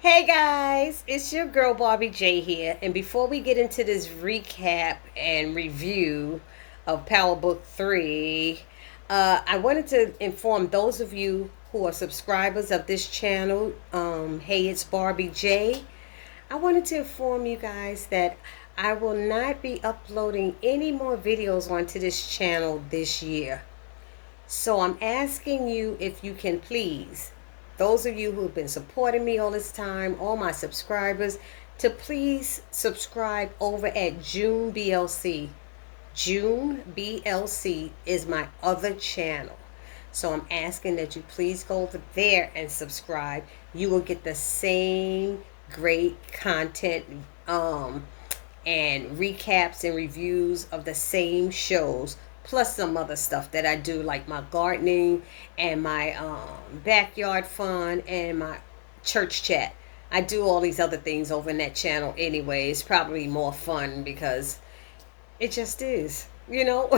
Hey guys, it's your girl Barbie J here, and before we get into this recap and review of Powerbook 3, I wanted to inform those of you who are subscribers of this channel. Hey, it's Barbie J. I wanted to inform you guys that I will not be uploading any more videos onto this channel this year. So I'm asking you if you can please, those of you who have been supporting me all this time, all my subscribers, to please subscribe over at June BLC. June BLC is my other channel. So I'm asking that you please go over there and subscribe. You will get the same great content um, and recaps and reviews of the same shows, plus some other stuff that I do, like my gardening and my backyard fun and my church chat. I do all these other things over in that channel anyway. It's probably more fun because it just is, you know.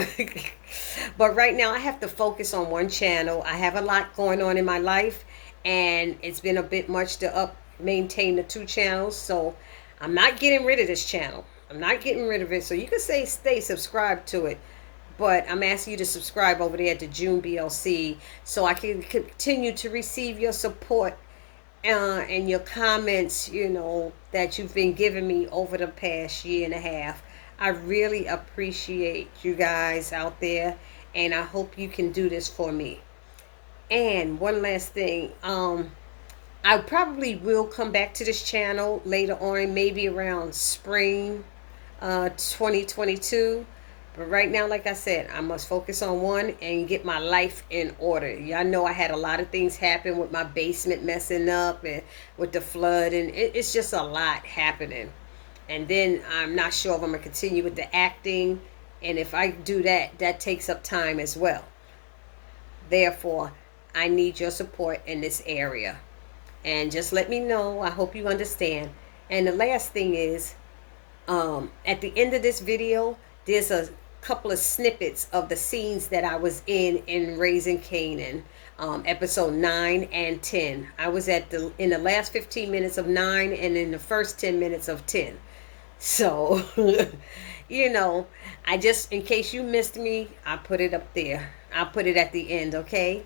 But right now I have to focus on one channel. I have a lot going on in my life, and it's been a bit much to maintain the two channels. So I'm not getting rid of this channel. I'm not getting rid of it. So you can say stay subscribed to it. But I'm asking you to subscribe over there to June BLC so I can continue to receive your support and your comments, that you've been giving me over the past year and a half. I really appreciate you guys out there, and I hope you can do this for me. And one last thing, I probably will come back to this channel later on, maybe around spring 2022. But right now, like I said, I must focus on one and get my life in order. Y'all know I had a lot of things happen with my basement messing up and with the flood, and it's just a lot happening. And then I'm not sure if I'm going to continue with the acting. And if I do that, that takes up time as well. Therefore, I need your support in this area. And just let me know. I hope you understand. And the last thing is, at the end of this video, there's a couple of snippets of the scenes that I was in Raising Kanan, episode 9 and 10. I was in the last 15 minutes of 9 and in the first 10 minutes of 10. So, you know, I just, in case you missed me, I put it up there. I'll put it at the end, okay?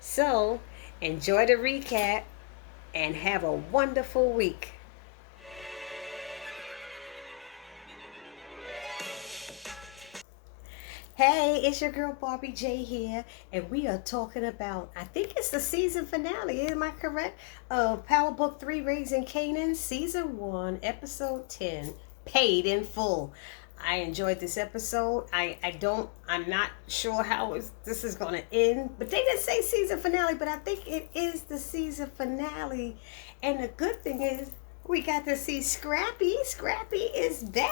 So, enjoy the recap and have a wonderful week. Hey, it's your girl Barbie J here, and we are talking about, I think it's the season finale, am I correct? Powerbook 3 Raising Kanan, Season 1, Episode 10, Paid in Full. I enjoyed this episode. I'm not sure how this is going to end, but they didn't say season finale, but I think it is the season finale. And the good thing is, we got to see Scrappy. Scrappy is back.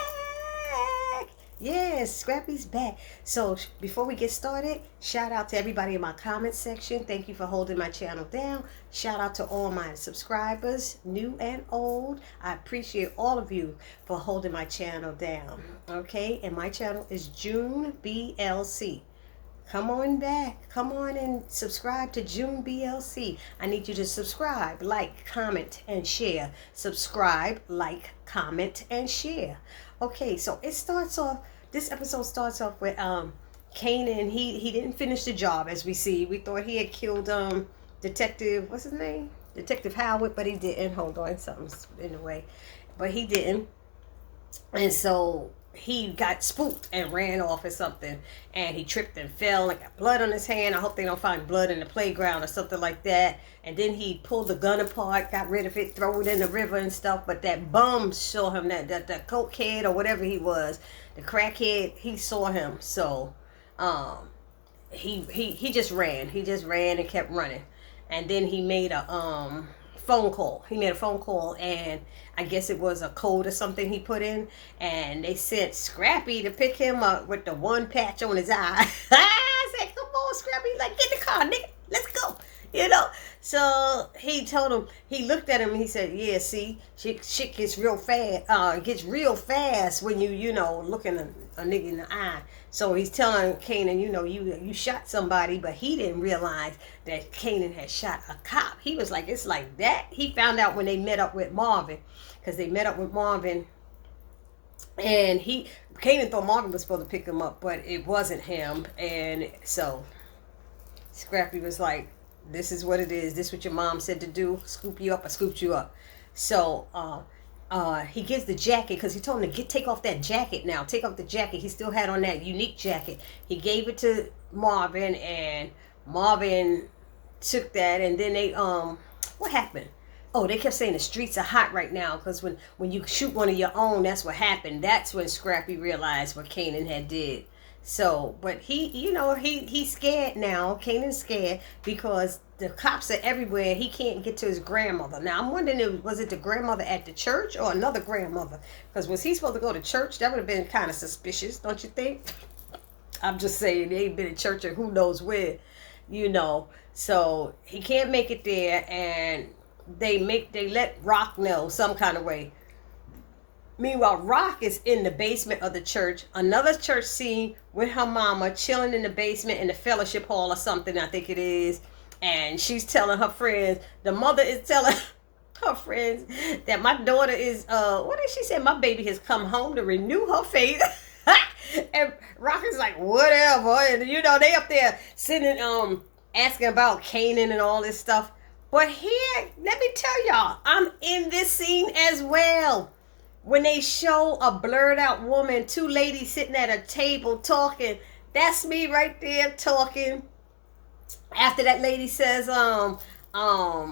Yes, Scrappy's back. So before we get started, shout out to everybody in my comment section. Thank you for holding my channel down. Shout out to all my subscribers, new and old. I appreciate all of you for holding my channel down. Okay, and my channel is June BLC. Come on back. Come on and subscribe to June BLC. I need you to subscribe, like, comment, and share. Subscribe, like, comment, and share. Okay, so it starts off, this episode starts off with Kanan. He didn't finish the job, as we see. We thought he had killed Detective, what's his name? Detective Howard, but he didn't. Hold on, something's in the way. But he didn't. And so he got spooked and ran off or something, and he tripped and fell and got blood on his hand. I hope they don't find blood in the playground or something like that. And then he pulled the gun apart, got rid of it, throw it in the river and stuff. But that bum saw him, that cokehead or whatever he was, the crackhead, he saw him. So he just ran. He just ran and kept running. And then he made a phone call. He made a phone call, and I guess it was a code or something he put in, and they sent Scrappy to pick him up with the one patch on his eye. I said, "Come on, Scrappy!" He's like, "Get the car, nigga. Let's go." You know. So he told him. He looked at him and he said, "Yeah, see, shit gets real fast. Gets real fast when you know looking a nigga in the eye. So he's telling Kanan, you shot somebody, but he didn't realize that Kanan had shot a cop. He was like, it's like that. He found out when they met up with Marvin, because they met up with Marvin, and Kanan thought Marvin was supposed to pick him up, but it wasn't him, and so Scrappy was like, this is what it is. This is what your mom said to do. Scoop you up. I scooped you up. So he gives the jacket, because he told him to take off that jacket now. Take off the jacket. He still had on that unique jacket. He gave it to Marvin, and Marvin took that, and then they what happened? Oh, they kept saying the streets are hot right now, because when you shoot one of your own, that's what happened. That's when Scrappy realized what Kanan had did. So, but he's scared now. Kanan's scared because the cops are everywhere. He can't get to his grandmother. Now, I'm wondering, was it the grandmother at the church or another grandmother? Because was he supposed to go to church? That would have been kind of suspicious, don't you think? I'm just saying, they ain't been in church or who knows where, So, he can't make it there, and they let Rock know some kind of way. Meanwhile, Rock is in the basement of the church. Another church scene with her mama chilling in the basement in the fellowship hall or something, I think it is. And she's telling her friends, the mother is telling her friends that my daughter is, what did she say? My baby has come home to renew her faith. And Rock is like, whatever. And they up there sitting, asking about Kanan and all this stuff. But here, let me tell y'all, I'm in this scene as well. When they show a blurred out woman, two ladies sitting at a table talking, that's me right there talking. After that lady says, what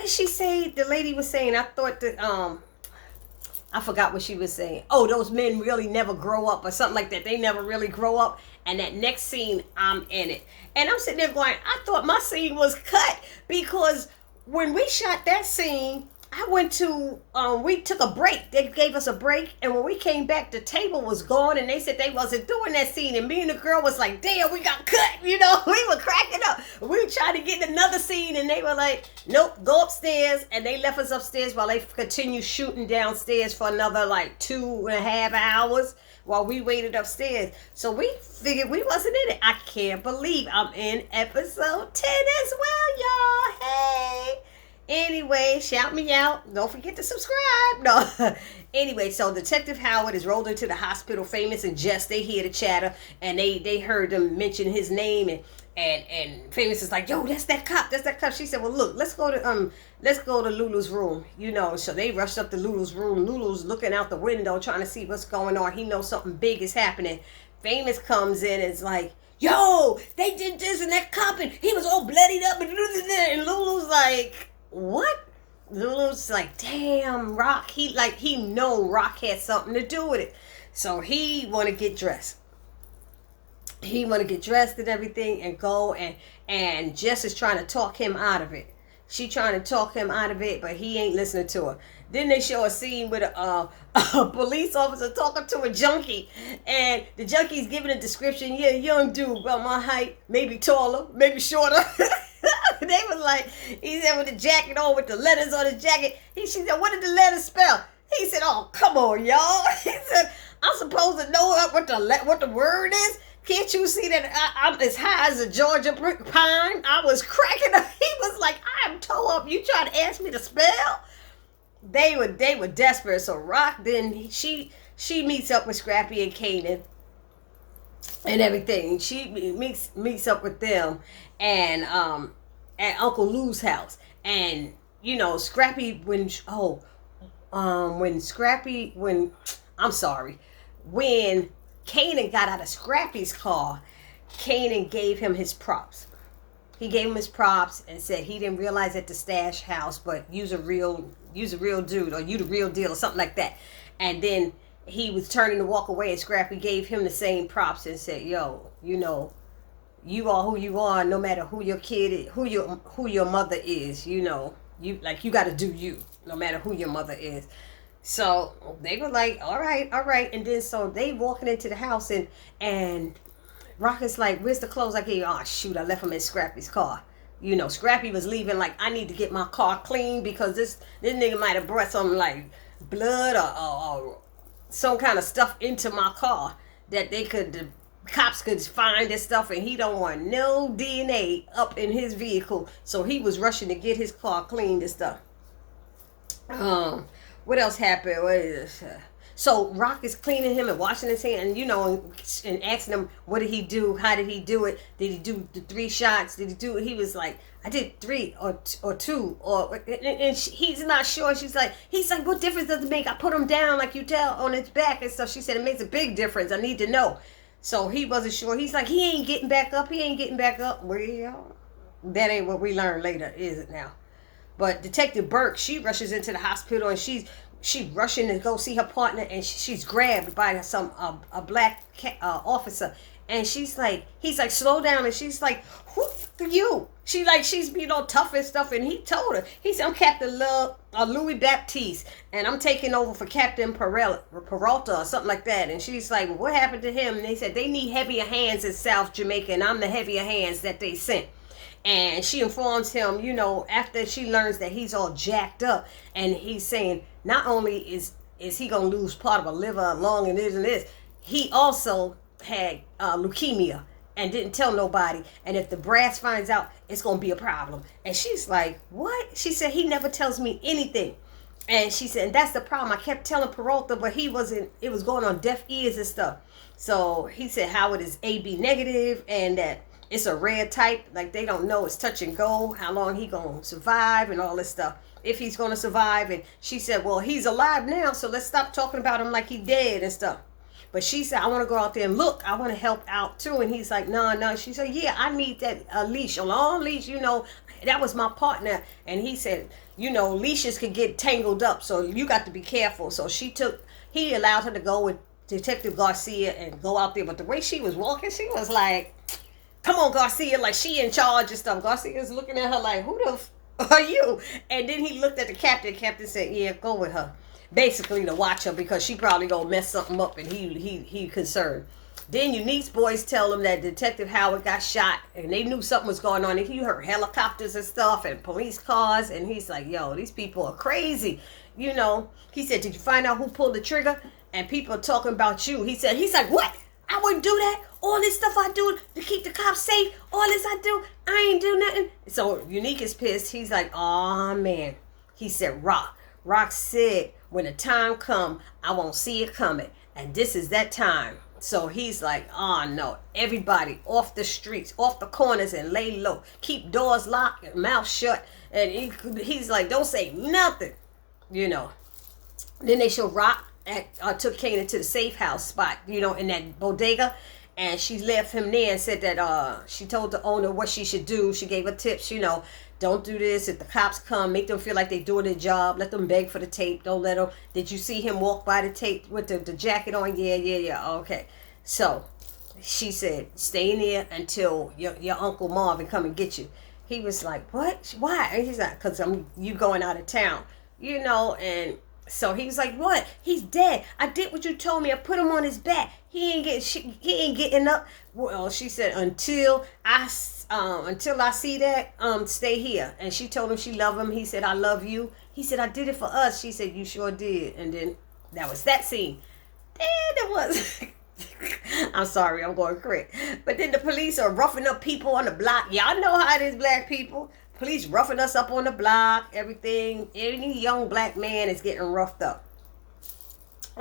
did she say? The lady was saying, I thought that, I forgot what she was saying. Oh, those men really never grow up or something like that. They never really grow up. And that next scene, I'm in it. And I'm sitting there going, I thought my scene was cut, because when we shot that scene, I went to, we took a break. They gave us a break. And when we came back, the table was gone. And they said they wasn't doing that scene. And me and the girl was like, damn, we got cut. We were cracking up. We were trying to get another scene. And they were like, nope, go upstairs. And they left us upstairs while they continued shooting downstairs for another 2.5 hours while we waited upstairs. So we figured we wasn't in it. I can't believe I'm in episode 10 as well, y'all. Hey. Anyway, shout me out. Don't forget to subscribe. No. Anyway, so Detective Howard is rolled into the hospital. Famous and Jess, they hear the chatter, and they heard them mention his name, and Famous is like, yo, that's that cop. That's that cop. She said, well, look, let's go to Lulu's room. So they rushed up to Lulu's room. Lulu's looking out the window trying to see what's going on. He knows something big is happening. Famous comes in and is like, yo, they did this and that cop, and he was all bloodied up, and Lulu's like, what? Lulu's like, damn, Rock. He know Rock had something to do with it. So he want to get dressed. He want to get dressed and everything and go, and Jess is trying to talk him out of it. She trying to talk him out of it, but he ain't listening to her. Then they show a scene with a police officer talking to a junkie, and the junkie's giving a description. Yeah, young dude, about my height, maybe taller, maybe shorter. They was like, he said with the jacket on, with the letters on his jacket. She said, what did the letters spell? He said, oh, come on, y'all. He said, I'm supposed to know what the word is. Can't you see that I'm as high as a Georgia pine? I was cracking up. He was like, I'm toe up. You trying to ask me to spell? They were desperate. So Rock, then she meets up with Scrappy and Kanan and everything. She meets up with them and at Uncle Lou's house. And Scrappy when Kanan got out of Scrappy's car, Kanan gave him his props. He gave him his props and said he didn't realize at the stash house, but use a real dude, or you the real deal, or something like that. And then he was turning to walk away, and Scrappy gave him the same props and said, yo, you are who you are, no matter who your kid is, who your mother is, you got to do you, no matter who your mother is. So they were like, all right. And then so they walking into the house, and Rock is like, where's the clothes I gave you? Oh, shoot, I left them in Scrappy's car. Scrappy was leaving like, I need to get my car clean because this nigga might have brought some like blood or some kind of stuff into my car that the cops could find this stuff, and he don't want no DNA up in his vehicle, so he was rushing to get his car cleaned and stuff. Um, what else happened? What is this? So Rock is cleaning him and washing his hand, and and asking him, what did he do? How did he do it? Did he do the 3 shots? Did he do it? He was like, I did 3 or 2 and he's not sure. He's like, what difference does it make? I put him down like you tell on his back and stuff. She said it makes a big difference. I need to know. So he wasn't sure. He's like, he ain't getting back up. He ain't getting back up. Well, that ain't what we learn later, is it now? But Detective Burke, she rushes into the hospital, and she rushing to go see her partner, and she's grabbed by some a black officer, and he's like, slow down, and she's like, who are you? She's being all tough and stuff, and he told her, he said, I'm Captain Louis Baptiste, and I'm taking over for Captain Peralta or something like that. And she's like, well, what happened to him? And they said they need heavier hands in South Jamaica, and I'm the heavier hands that they sent. And she informs him, after she learns that he's all jacked up, and he's saying not only is he gonna lose part of a liver, lung, and this, he also had leukemia and didn't tell nobody. And if the brass finds out, it's gonna be a problem. And she's like, what? She said, he never tells me anything. And she said, and that's the problem. I kept telling Peralta, but it was going on deaf ears and stuff. So he said Howard is AB negative, and that it's a rare type. Like, they don't know, it's touch and go, how long he gonna survive and all this stuff, if he's gonna survive. And she said, well, he's alive now, so let's stop talking about him like he dead and stuff. But she said, I want to go out there and look. I want to help out too. And he's like, no. She said, yeah, I need that leash, a long leash. That was my partner. And he said, leashes could get tangled up, so you got to be careful. So he allowed her to go with Detective Garcia and go out there. But the way she was walking, she was like, come on, Garcia, like she in charge and stuff. Garcia's looking at her like, who the are you? And then he looked at the captain. Captain said, yeah, go with her. Basically to watch her, because she probably gonna mess something up, and he concerned. Then Unique's boys tell him that Detective Howard got shot, and they knew something was going on. And he heard helicopters and stuff and police cars, and he's like, yo, these people are crazy. He said, did you find out who pulled the trigger? And people are talking about you. He's like, what? I wouldn't do that. All this stuff I do to keep the cops safe, all this I do, I ain't do nothing. So Unique is pissed. He's like, oh man. He said, Rock said, when the time come, I won't see it coming. And this is that time. So he's like, oh no, everybody off the streets, off the corners, and lay low. Keep doors locked and mouth shut. And he's like, don't say nothing. Then they show Rock took Kanan to the safe house spot, in that bodega. And she left him there and said that she told the owner what she should do. She gave her tips, don't do this. If the cops come, make them feel like they're doing their job. Let them beg for the tape. Don't let them. Did you see him walk by the tape with the jacket on? Yeah. Okay. So she said, stay in there until your Uncle Marvin come and get you. He was like, what? Why? And he's like, because you going out of town, and so he was like, what? He's dead. I did what you told me. I put him on his back. He ain't getting up. Well, she said, until I see that, stay here. And she told him she loved him. He said, I love you. He said, I did it for us. She said, you sure did. And then that was that scene. Then it was I'm sorry, I'm going quick. But then the police are roughing up people on the block. Y'all know how it is, black people. Police roughing us up on the block, everything. Any young black man is getting roughed up.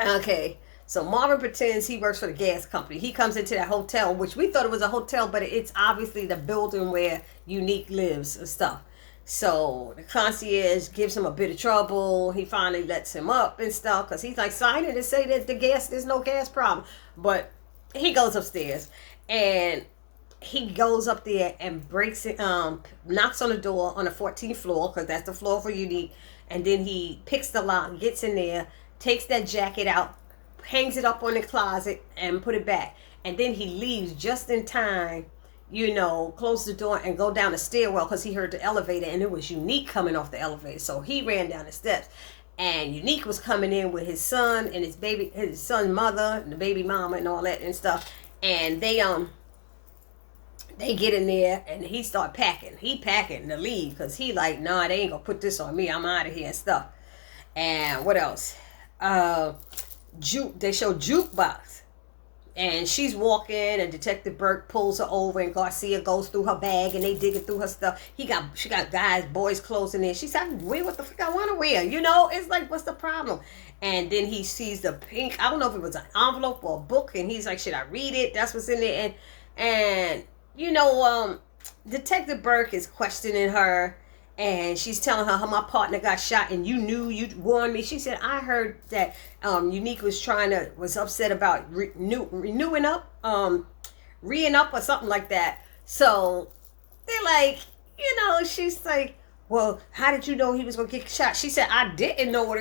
Okay, so Marvin pretends he works for the gas company. He comes into that hotel, which we thought it was a hotel, but it's obviously the building where Unique lives and stuff. So the concierge gives him a bit of trouble. He finally lets him up and stuff, because he's like, sign it and say that there's no gas problem. But he goes upstairs, and he goes up there and breaks it, knocks on the door on the 14th floor, because that's the floor for Unique. And then he picks the lock, gets in there, takes that jacket out, hangs it up on the closet, and put it back. And then he leaves just in time, close the door and go down the stairwell, because he heard the elevator, and it was Unique coming off the elevator. So he ran down the steps, and Unique was coming in with his son and his son's mother and the baby mama and all that and stuff. And they get in there, and he start packing. He packing to leave, because he like, nah, they ain't gonna put this on me. I'm out of here and stuff. And what else? They show jukebox, and she's walking, and Detective Burke pulls her over, and Garcia goes through her bag, and they digging through her stuff. She got guys, boys clothes in there. She said, I can wear what the fuck I want to wear. It's like, what's the problem? And then he sees the pink, I don't know if it was an envelope or a book, and he's like, should I read it? That's what's in there. And Detective Burke is questioning her, and she's telling her how my partner got shot, and you warned me. She said, I heard that Unique was upset about renewing up, re up or something like that. So they're like, she's like, well, how did you know he was going to get shot? She said, I didn't know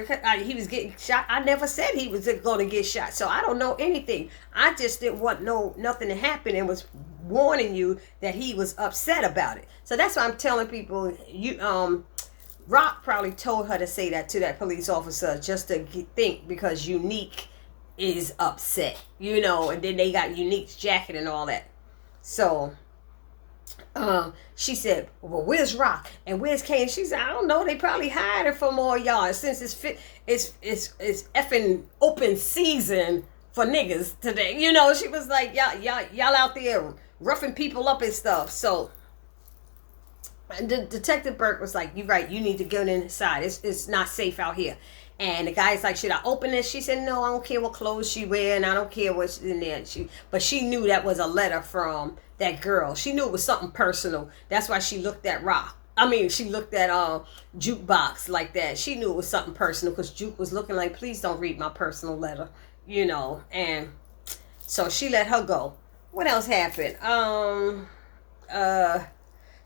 he was getting shot. I never said he was going to get shot. So I don't know anything. I just didn't want nothing to happen, and was warning you that he was upset about it. So that's why I'm telling people, Rock probably told her to say that to that police officer just to think, because Unique is upset, and then they got Unique's jacket and all that. So she said, well, where's Rock and where's Kanan? She said, I don't know, they probably hired her for more y'all, since it's effing open season for niggas today. She was like, y'all out there roughing people up and stuff. So the Detective Burke was like, you're right, you need to go inside. It's not safe out here. And the guy's like, should I open this? She said, no, I don't care what clothes she wearing. I don't care what's in there. But she knew that was a letter from that girl. She knew it was something personal. That's why she looked at she looked at Jukebox like that. She knew it was something personal, because Juke was looking like, please don't read my personal letter, And so she let her go. What else happened?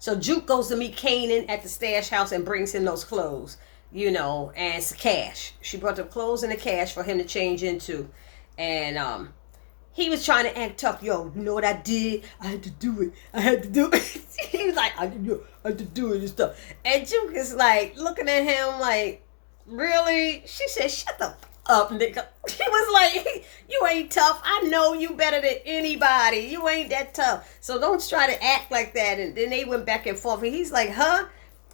So Juke goes to meet Kanan at the stash house and brings him those clothes, and it's cash. She brought the clothes and the cash for him to change into. And he was trying to act tough. Yo, you know what I did? I had to do it. He was like, I had to do it and stuff. And Juke is like, looking at him like, really? She said, shut the fuck up, nigga. He was like, you ain't tough. I know you better than anybody. You ain't that tough. So don't try to act like that. And then they went back and forth. And he's like, huh?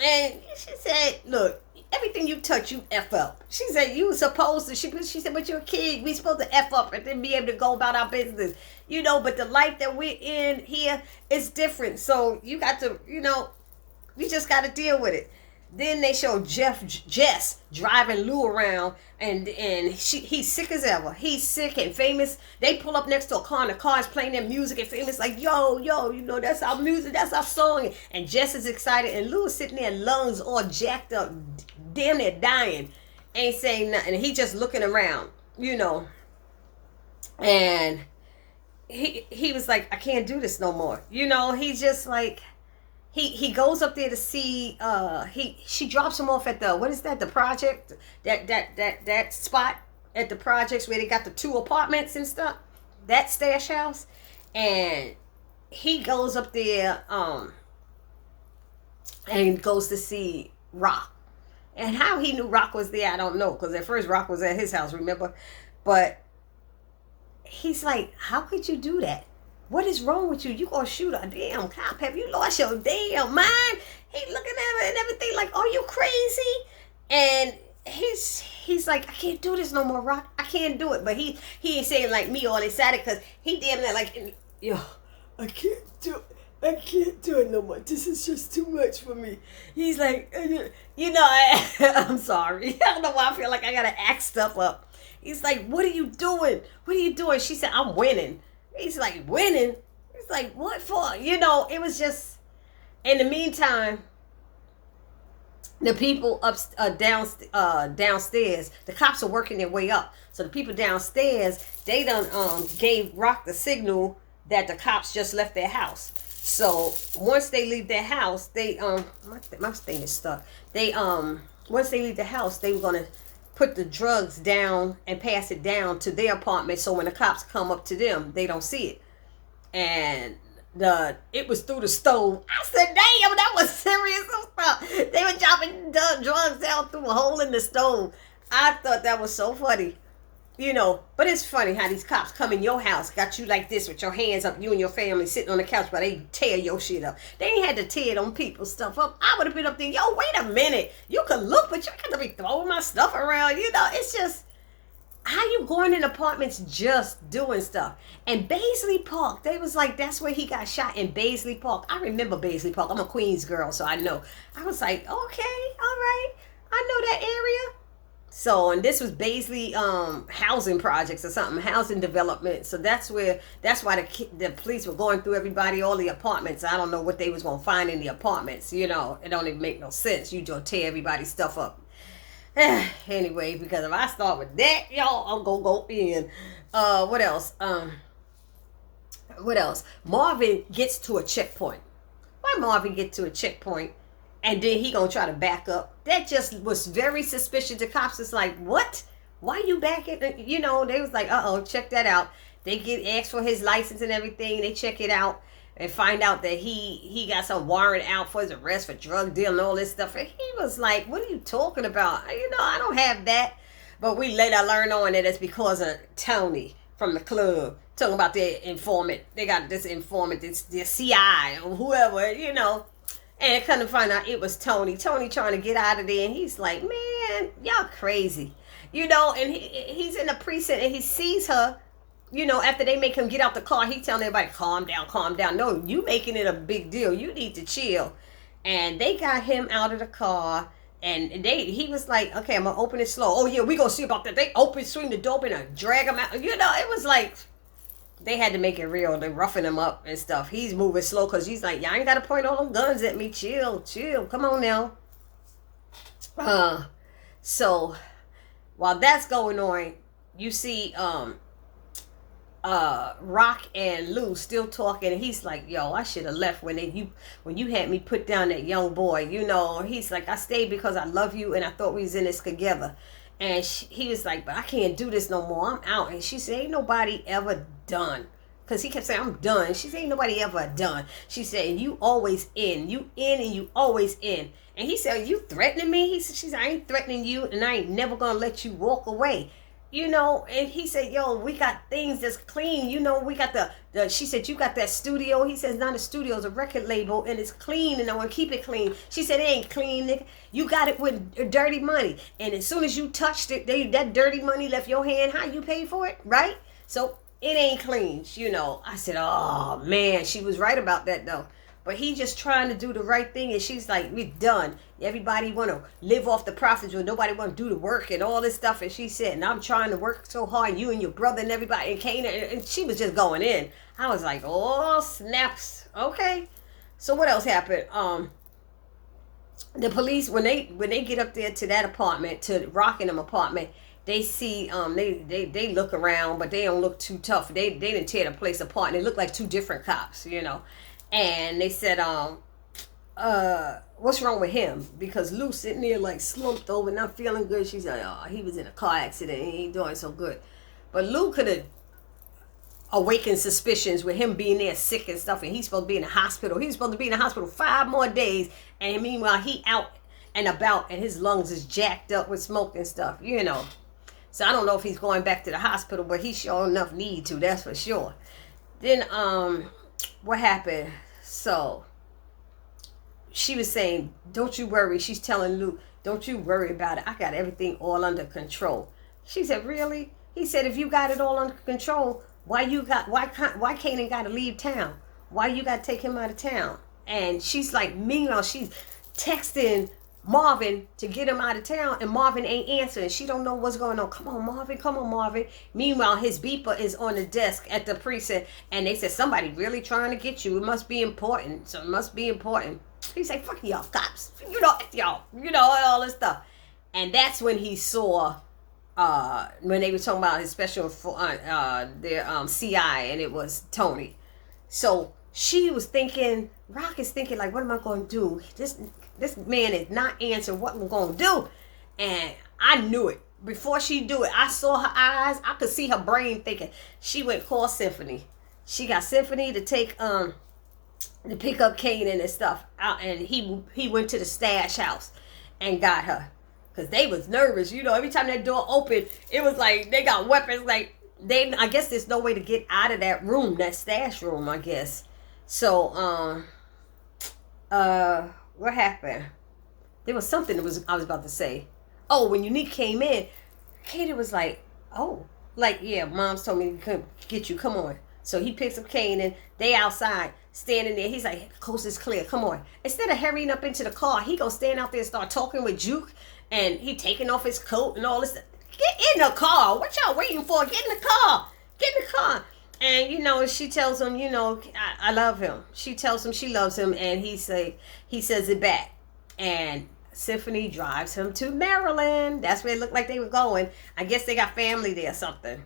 And she said, look, everything you touch, you F up. She said, you were supposed to. She said, but you're a kid. We supposed to F up and then be able to go about our business. But the life that we're in here is different. So you got to, we just got to deal with it. Then they show Jess driving Lou around, and he's sick as ever. He's sick and Famous. They pull up next to a car, and the car is playing their music, and Famous like, yo, that's our music, that's our song. And Jess is excited, and Lou is sitting there, lungs all jacked up, damn near dying, ain't saying nothing. He just looking around, and he was like, I can't do this no more. He's just like, He goes up there to see. She drops him off at the, what is that? The project, that spot at the projects where they got the 2 apartments and stuff. That stash house, and he goes up there and goes to see Rock. And how he knew Rock was there, I don't know, because at first Rock was at his house, remember? But he's like, how could you do that? What is wrong with you? You gonna shoot a damn cop? Have you lost your damn mind? He looking at her and everything like, are you crazy? And he's like, I can't do this no more, Rock. I can't do it. But he ain't saying like me all excited, because he damn near like, yo, I can't do it. I can't do it no more. This is just too much for me. He's like, I'm sorry. I don't know why I feel like I gotta act stuff up. He's like, what are you doing? What are you doing? She said, I'm winning. He's like, winning? He's like, what for? It was just, in the meantime, the people downstairs, the cops are working their way up. So the people downstairs, they done gave Rock the signal that the cops just left their house. So once they leave their house, they my thing is stuck. They once they leave the house, they were gonna put the drugs down and pass it down to their apartment, so when the cops come up to them, they don't see it. And it was through the stove. I said, damn, that was serious stuff. They were dropping drugs down through a hole in the stove. I thought that was so funny. But it's funny how these cops come in your house, got you like this with your hands up, you and your family sitting on the couch, but they tear your shit up. They ain't had to tear them people's stuff up. I would have been up there, yo, wait a minute. You can look, but you got to be throwing my stuff around. It's just, how you going in apartments just doing stuff? And Baisley Park, they was like, that's where he got shot, in Baisley Park. I remember Baisley Park. I'm a Queens girl, so I know. I was like, okay, all right, I know that area. So, and this was Baisley housing projects or something, housing development. So that's why the police were going through everybody, all the apartments. I don't know what they was gonna find in the apartments. You know, it don't even make no sense. You just tear everybody's stuff up. Anyway, because if I start with that, y'all, I'm gonna go in. What else? What else? Marvin gets to a checkpoint. Why Marvin get to a checkpoint and then he gonna try to back up? That just was very suspicious. The cops was like, what? Why you backing? You know, they was like, check that out. They get asked for his license and everything. They check it out and find out that he got some warrant out for his arrest for drug deal and all this stuff. And he was like, what are you talking about? You know, I don't have that. But we later learn on that it's because of Tony from the club talking about their informant. They got this informant, this CI or whoever, you know. And kind of find out it was Tony. Tony trying to get out of there, and he's like, man, y'all crazy. You know, and he's in the precinct, and he sees her, you know, after they make him get out the car, he telling everybody, calm down, calm down. No, you making it a big deal. You need to chill. And they got him out of the car, and he was like, okay, I'm going to open it slow. Oh, yeah, we going to see about that. They swing the door open and drag him out. You know, it was like, they had to make it real. They roughing him up and stuff. He's moving slow because he's like, y'all ain't got to point all them guns at me. Chill, chill. Come on now. So while that's going on, you see Rock and Lou still talking, and he's like, yo, I should have left when you had me put down that young boy. You know, he's like, I stayed because I love you and I thought we was in this together. And he was like, but I can't do this no more. I'm out. And she said, ain't nobody ever done. Because he kept saying, I'm done. She said, ain't nobody ever done. She said, you always in. You in and you always in. And he said, you threatening me? She said, I ain't threatening you and I ain't never going to let you walk away. You know, and he said, yo, we got things that's clean. You know, we got she said, you got that studio. He says, not a studio, it's a record label, and it's clean, and I want to keep it clean. She said, it ain't clean, nigga. You got it with dirty money. And as soon as you touched it, that dirty money left your hand. How you pay for it, right? So it ain't clean, you know. I said, oh, man, she was right about that, though. But he just trying to do the right thing, and she's like, we're done. Everybody want to live off the profits, but nobody want to do the work and all this stuff. And she said, and I'm trying to work so hard, you and your brother and everybody, and Kanan, and she was just going in. I was like, oh, snaps. Okay. So what else happened? The police, when they get up there to that apartment, to Rockingham apartment, they see they look around, but they don't look too tough. They didn't tear the place apart. And they look like two different cops, you know. And they said, what's wrong with him? Because Lou's sitting there like slumped over, not feeling good. She's like, oh, he was in a car accident. He ain't doing so good. But Lou could have awakened suspicions with him being there sick and stuff, and he's supposed to be in the hospital. He's supposed to be in the hospital 5 more days, and meanwhile he out and about, and his lungs is jacked up with smoke and stuff, you know. So I don't know if he's going back to the hospital, but he sure enough need to, that's for sure. Then what happened? So she was saying, don't you worry. She's telling Lou, don't you worry about it. I got everything all under control. She said, really? He said, if you got it all under control, why Kanan got to leave town? Why you got to take him out of town? And she's like, meanwhile, she's texting Marvin to get him out of town, and Marvin ain't answering. She don't know what's going on. Come on, Marvin. Come on, Marvin. Meanwhile, his beeper is on the desk at the precinct, and they said, somebody really trying to get you. It must be important. So it must be important. He said, fuck y'all cops. You know, all this stuff. And that's when he saw, when they were talking about his special, their CI, and it was Tony. So she was thinking, Rock is thinking, like, what am I going to do? This man is not answering what I'm going to do. And I knew it. Before she do it, I saw her eyes. I could see her brain thinking. She went call Symphony. She got Symphony to take, to pick up Kanan and stuff. And he went to the stash house and got her. Because they was nervous. You know, every time that door opened, it was like they got weapons. Like, I guess there's no way to get out of that room, that stash room, I guess. So, what happened? There was something I was about to say. Oh, when Unique came in, Katie was like, Oh, like, yeah, mom's told me to come get you. Come on. So he picks up Kanan. They outside, standing there. He's like, coast is clear. Come on. Instead of hurrying up into the car, he goes stand out there and start talking with Juke. And he taking off his coat and all this stuff. Get in the car. What y'all waiting for? Get in the car. Get in the car. And she tells him, I love him. She tells him she loves him, and he says it back. And Symphony drives him to Maryland. That's where it looked like they were going. I guess they got family there or something.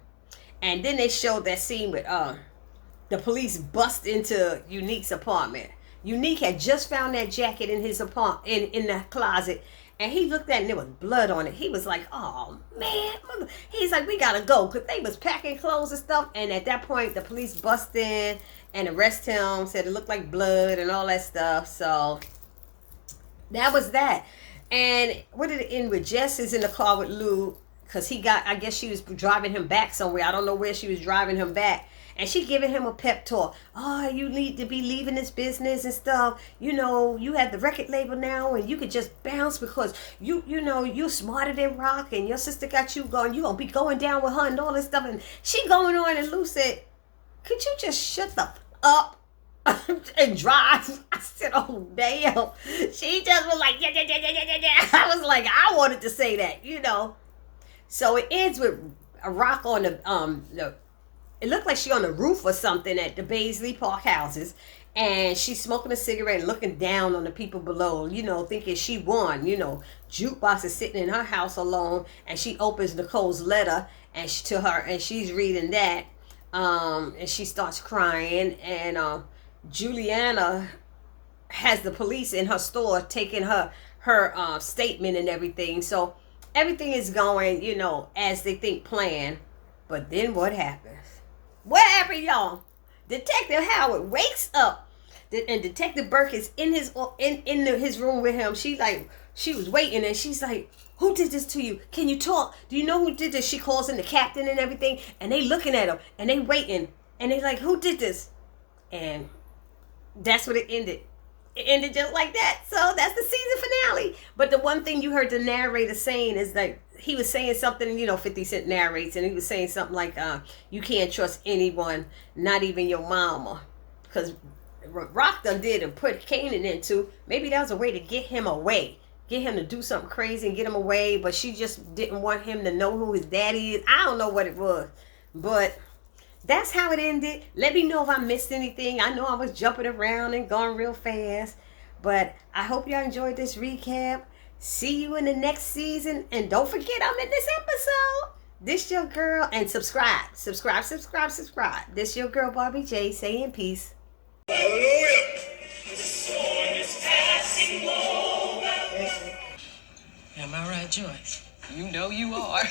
And then they showed that scene with the police bust into Unique's apartment. Unique had just found that jacket in his apartment in the closet, and he looked at it and there was blood on it. He was like, "Oh man!" He's like, "We gotta go," because they was packing clothes and stuff. And at that point, the police bust in and arrest him. Said it looked like blood and all that stuff. So that was that. And what did it end with? Jess is in the car with Lou because I guess she was driving him back somewhere. I don't know where she was driving him back. And she giving him a pep talk. Oh, you need to be leaving this business and stuff. You have the record label now and you could just bounce because you're smarter than rock and your sister got you going. You going to be going down with her and all this stuff. And she going on, and Lou said, could you just shut the up and drive? I said, oh, damn. She just was like, yeah. I was like, I wanted to say that. So it ends with a rock on the it looked like she on the roof or something at the Baisley Park houses, and she's smoking a cigarette and looking down on the people below, thinking she won. Jukebox is sitting in her house alone, and she opens Nicole's letter to her, and she's reading that, and she starts crying, and Juliana has the police in her store taking her statement and everything. So everything is going, as they think planned. But then what happens? What happened, y'all? Detective Howard wakes up, and Detective Burke is in his room with him. She was waiting, and she's like, "Who did this to you? Can you talk? Do you know who did this?" She calls in the captain and everything, and they looking at him, and they waiting, and they like, "Who did this?" And that's what it ended. It ended just like that. So that's the season finale. But the one thing you heard the narrator saying is that he was saying something, 50 Cent narrates, and he was saying something like, you can't trust anyone, not even your mama. Because Rock done did and put Kanan into, maybe that was a way to get him away. Get him to do something crazy and get him away, but she just didn't want him to know who his daddy is. I don't know what it was. But that's how it ended. Let me know if I missed anything. I know I was jumping around and going real fast. But I hope y'all enjoyed this recap. See you in the next season. And don't forget, I'm in this episode. This your girl. And subscribe. Subscribe. This your girl, Barbie J, saying peace. Hallelujah. The storm is passing over. Am I right, Joyce? You know you are.